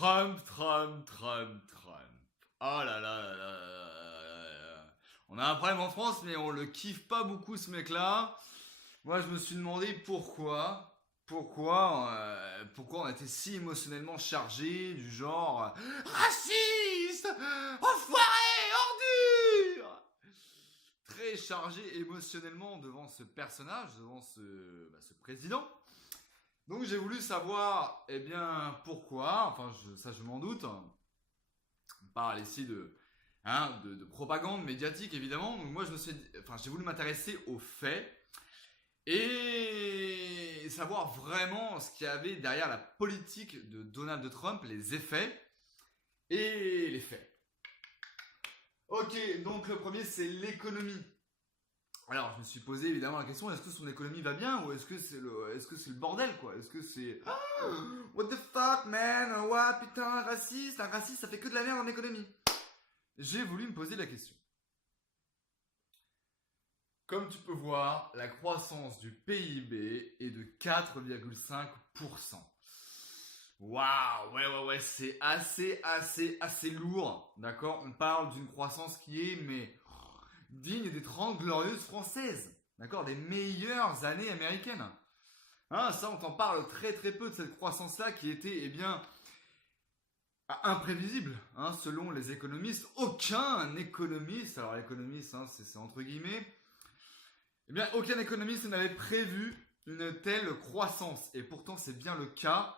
Trump, Trump, Trump, Trump. Oh là là là là là là là. On a un problème en France, mais on le kiffe pas beaucoup ce mec-là. Moi, je me suis demandé pourquoi on était si émotionnellement chargé, du genre raciste, enfoiré, ordure. Très chargé émotionnellement devant ce personnage, devant ce président. Donc j'ai voulu savoir, eh bien, pourquoi, enfin ça je m'en doute, on parle ici de propagande médiatique évidemment, donc moi j'ai voulu m'intéresser aux faits et savoir vraiment ce qu'il y avait derrière la politique de Donald Trump, les effets et les faits. Ok, donc le premier c'est l'économie. Alors, je me suis posé évidemment la question, est-ce que son économie va bien ou est-ce que c'est le bordel quoi? Est-ce que c'est what the fuck man? Ouais, putain, un raciste ça fait que de la merde en économie. J'ai voulu me poser la question. Comme tu peux voir, la croissance du PIB est de 4,5%. Waouh, ouais, c'est assez lourd, d'accord? On parle d'une croissance qui est, mais digne des 30 glorieuses françaises, d'accord, des meilleures années américaines. Hein, ça, on t'en parle très peu de cette croissance-là qui était, eh bien, imprévisible, hein, selon les économistes. Aucun économiste, alors l'économiste, hein, c'est entre guillemets, eh bien, aucun économiste n'avait prévu une telle croissance. Et pourtant, c'est bien le cas.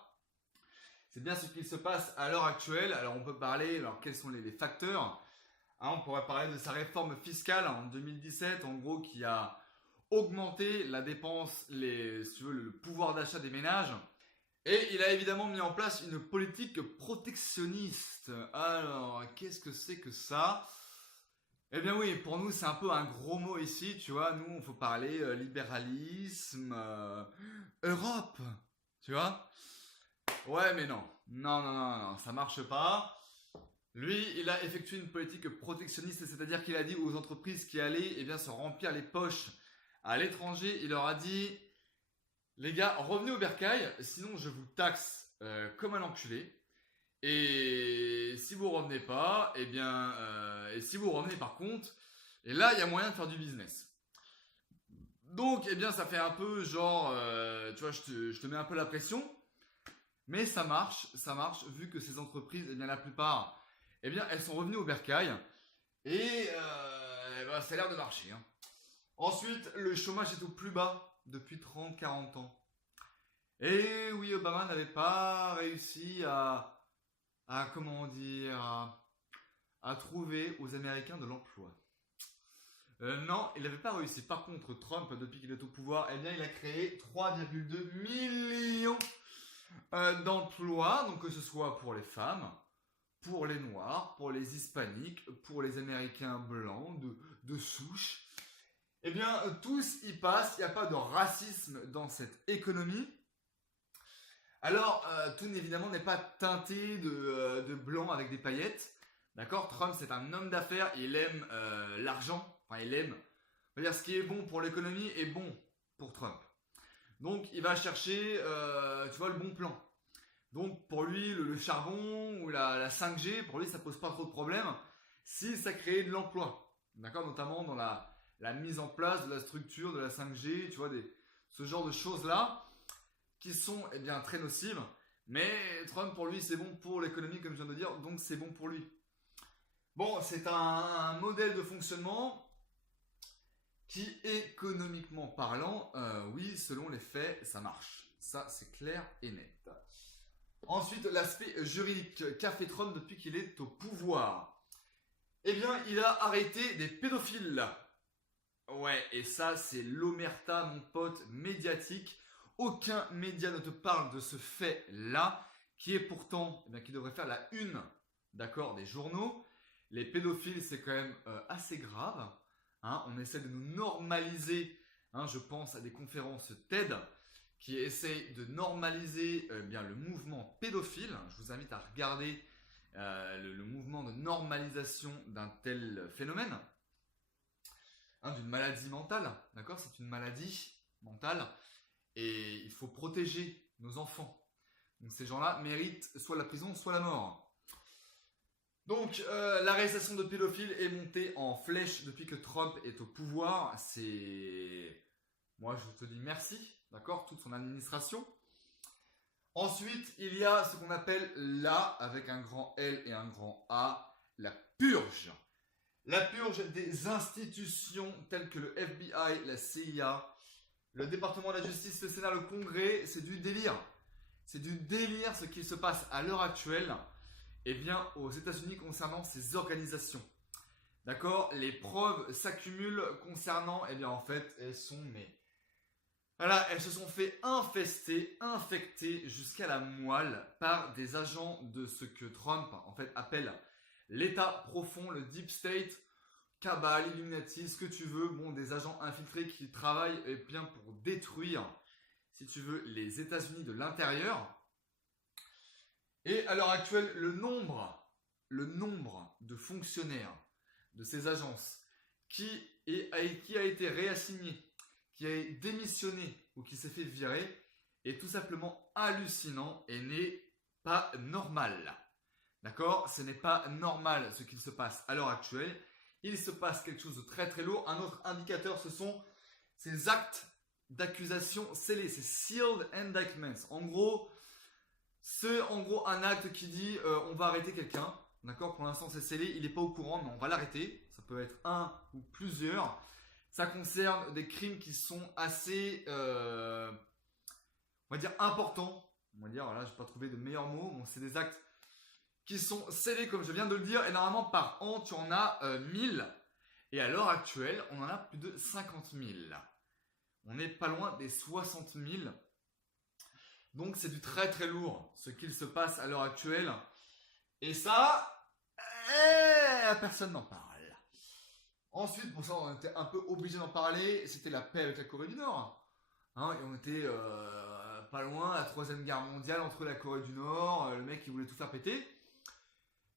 C'est bien ce qu'il se passe à l'heure actuelle. Alors, on peut parler, alors quels sont les facteurs? On pourrait parler de sa réforme fiscale en 2017, en gros, qui a augmenté la dépense, si tu veux, le pouvoir d'achat des ménages. Et il a évidemment mis en place une politique protectionniste. Alors, qu'est-ce que c'est que ça? Eh bien oui, pour nous, c'est un peu un gros mot ici, tu vois. Nous, il faut parler libéralisme, Europe, tu vois. Ouais, mais non, ça marche pas. Lui, il a effectué une politique protectionniste, c'est-à-dire qu'il a dit aux entreprises qui allaient eh bien, se remplir les poches à l'étranger, il leur a dit les gars, revenez au bercail, sinon je vous taxe comme un enculé. Et si vous revenez pas, eh bien, et si vous revenez par contre, et là, il y a moyen de faire du business. Donc, eh bien, ça fait un peu genre, tu vois, je te mets un peu la pression, mais ça marche, vu que ces entreprises, eh bien, la plupart, eh bien, elles sont revenues au bercail et bah, ça a l'air de marcher. Hein. Ensuite, le chômage est au plus bas depuis 30-40 ans. Et oui, Obama n'avait pas réussi comment dire, à trouver aux Américains de l'emploi. Non, il n'avait pas réussi. Par contre, Trump, depuis qu'il est au pouvoir, eh bien, il a créé 3,2 millions d'emplois, donc que ce soit pour les femmes, pour les noirs, pour les hispaniques, pour les américains blancs de souche. Eh bien, tous y passent, il n'y a pas de racisme dans cette économie. Alors, tout évidemment n'est pas teinté de blanc avec des paillettes. D'accord? Trump, c'est un homme d'affaires, il aime l'argent. Enfin, il aime. On va dire, ce qui est bon pour l'économie est bon pour Trump. Donc, il va chercher, tu vois, le bon plan. Donc, pour lui, le charbon ou la 5G, pour lui, ça pose pas trop de problèmes si ça crée de l'emploi. D'accord? Notamment dans la mise en place de la structure de la 5G, tu vois, ce genre de choses-là qui sont eh bien très nocives. Mais Trump, pour lui, c'est bon pour l'économie, comme je viens de dire, donc c'est bon pour lui. Bon, c'est un modèle de fonctionnement qui, économiquement parlant, oui, selon les faits, ça marche. Ça, c'est clair et net. Ensuite, l'aspect juridique. Qu'a fait Trump depuis qu'il est au pouvoir? Eh bien, il a arrêté des pédophiles. Ouais, et ça, c'est l'omerta, mon pote, médiatique. Aucun média ne te parle de ce fait-là, qui est pourtant, eh bien, qui devrait faire la une, d'accord, des journaux. Les pédophiles, c'est quand même assez grave. Hein, on essaie de nous normaliser. Hein, je pense à des conférences TED qui essayent de normaliser bien le mouvement pédophile. Je vous invite à regarder le mouvement de normalisation d'un tel phénomène. Hein, d'une maladie mentale, d'accord? C'est une maladie mentale et il faut protéger nos enfants. Donc ces gens-là méritent soit la prison, soit la mort. Donc l'arrestation de pédophiles est montée en flèche depuis que Trump est au pouvoir. C'est... Moi je te dis merci, d'accord, toute son administration. Ensuite, il y a ce qu'on appelle avec un grand L et un grand A, la purge. La purge des institutions telles que le FBI, la CIA, le département de la justice, le Sénat, le Congrès, c'est du délire. C'est du délire ce qui se passe à l'heure actuelle, eh bien, aux États-Unis concernant ces organisations. D'accord? Les preuves s'accumulent concernant, eh bien, en fait, elles se sont fait infecter jusqu'à la moelle par des agents de ce que Trump, en fait, appelle l'État profond, le Deep State, cabale, Illuminati, ce que tu veux. Bon, des agents infiltrés qui travaillent, eh bien, pour détruire, si tu veux, les États-Unis de l'intérieur. Et à l'heure actuelle, le nombre de fonctionnaires de ces agences qui a été réassigné, qui a démissionné ou qui s'est fait virer est tout simplement hallucinant et n'est pas normal. D'accord? Ce n'est pas normal ce qu'il se passe à l'heure actuelle. Il se passe quelque chose de très très lourd. Un autre indicateur, ce sont ces actes d'accusation scellés, ces sealed indictments. En gros, c'est un acte qui dit on va arrêter quelqu'un. D'accord? Pour l'instant, c'est scellé. Il n'est pas au courant, mais on va l'arrêter. Ça peut être un ou plusieurs. Ça concerne des crimes qui sont assez, on va dire, importants. On va dire, voilà, je n'ai pas trouvé de meilleurs mots. Bon, c'est des actes qui sont scellés, comme je viens de le dire. Et normalement, par an, tu en as 1000. Et à l'heure actuelle, on en a plus de 50 000. On n'est pas loin des 60 000. Donc, c'est du très très lourd, ce qu'il se passe à l'heure actuelle. Et ça, personne n'en parle. Ensuite, pour ça, on était un peu obligé d'en parler. C'était la paix avec la Corée du Nord. Hein, et on était pas loin, la 3e guerre mondiale entre la Corée du Nord, le mec qui voulait tout faire péter.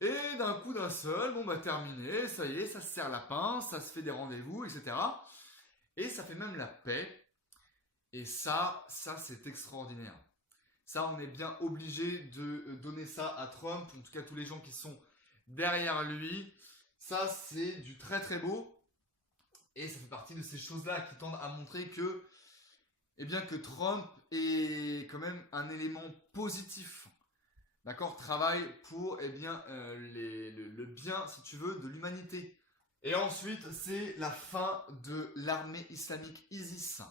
Et d'un coup d'un seul, bon bah terminé, ça y est, ça se serre la pince, ça se fait des rendez-vous, etc. Et ça fait même la paix. Et ça c'est extraordinaire. Ça, on est bien obligé de donner ça à Trump, en tout cas tous les gens qui sont derrière lui. Ça, c'est du très très beau. Et ça fait partie de ces choses-là qui tendent à montrer que, eh bien, que Trump est quand même un élément positif. D'accord? Travaille pour, eh bien, le bien, si tu veux, de l'humanité. Et ensuite, c'est la fin de l'armée islamique ISIS.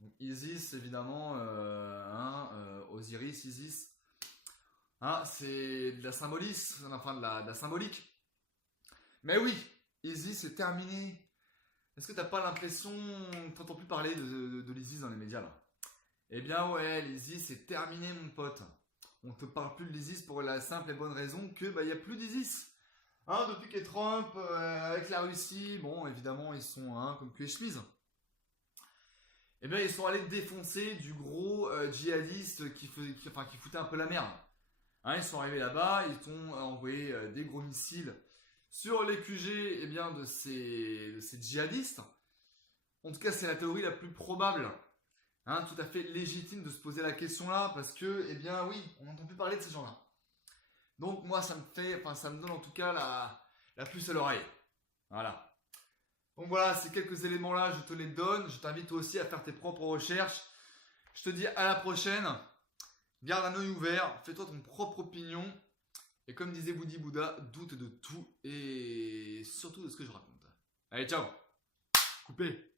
Donc, ISIS, évidemment, Osiris, Isis. Hein, c'est de la symbolisme, enfin de la symbolique. Mais oui, ISIS c'est terminé. Est-ce que t'as pas l'impression, t'entends plus parler de l'ISIS dans les médias là? Eh bien ouais, l'ISIS c'est terminé mon pote. On te parle plus de l'ISIS pour la simple et bonne raison que bah y a plus d'ISIS. Hein, depuis que Trump avec la Russie, bon évidemment ils sont comme cul et chemise. Eh bien ils sont allés défoncer du gros djihadiste qui foutait un peu la merde. Hein, ils sont arrivés là-bas, ils ont envoyé des gros missiles sur les QG eh bien, de ces djihadistes. En tout cas, c'est la théorie la plus probable. Hein, tout à fait légitime de se poser la question là, parce que, eh bien oui, on n'entend plus parler de ces gens-là. Donc moi, ça me donne en tout cas la puce à l'oreille. Voilà. Donc voilà, ces quelques éléments-là, je te les donne. Je t'invite aussi à faire tes propres recherches. Je te dis à la prochaine. Garde un œil ouvert, fais-toi ton propre opinion. Et comme disait Woody Bouddha, doute de tout et surtout de ce que je raconte. Allez, ciao. Coupé.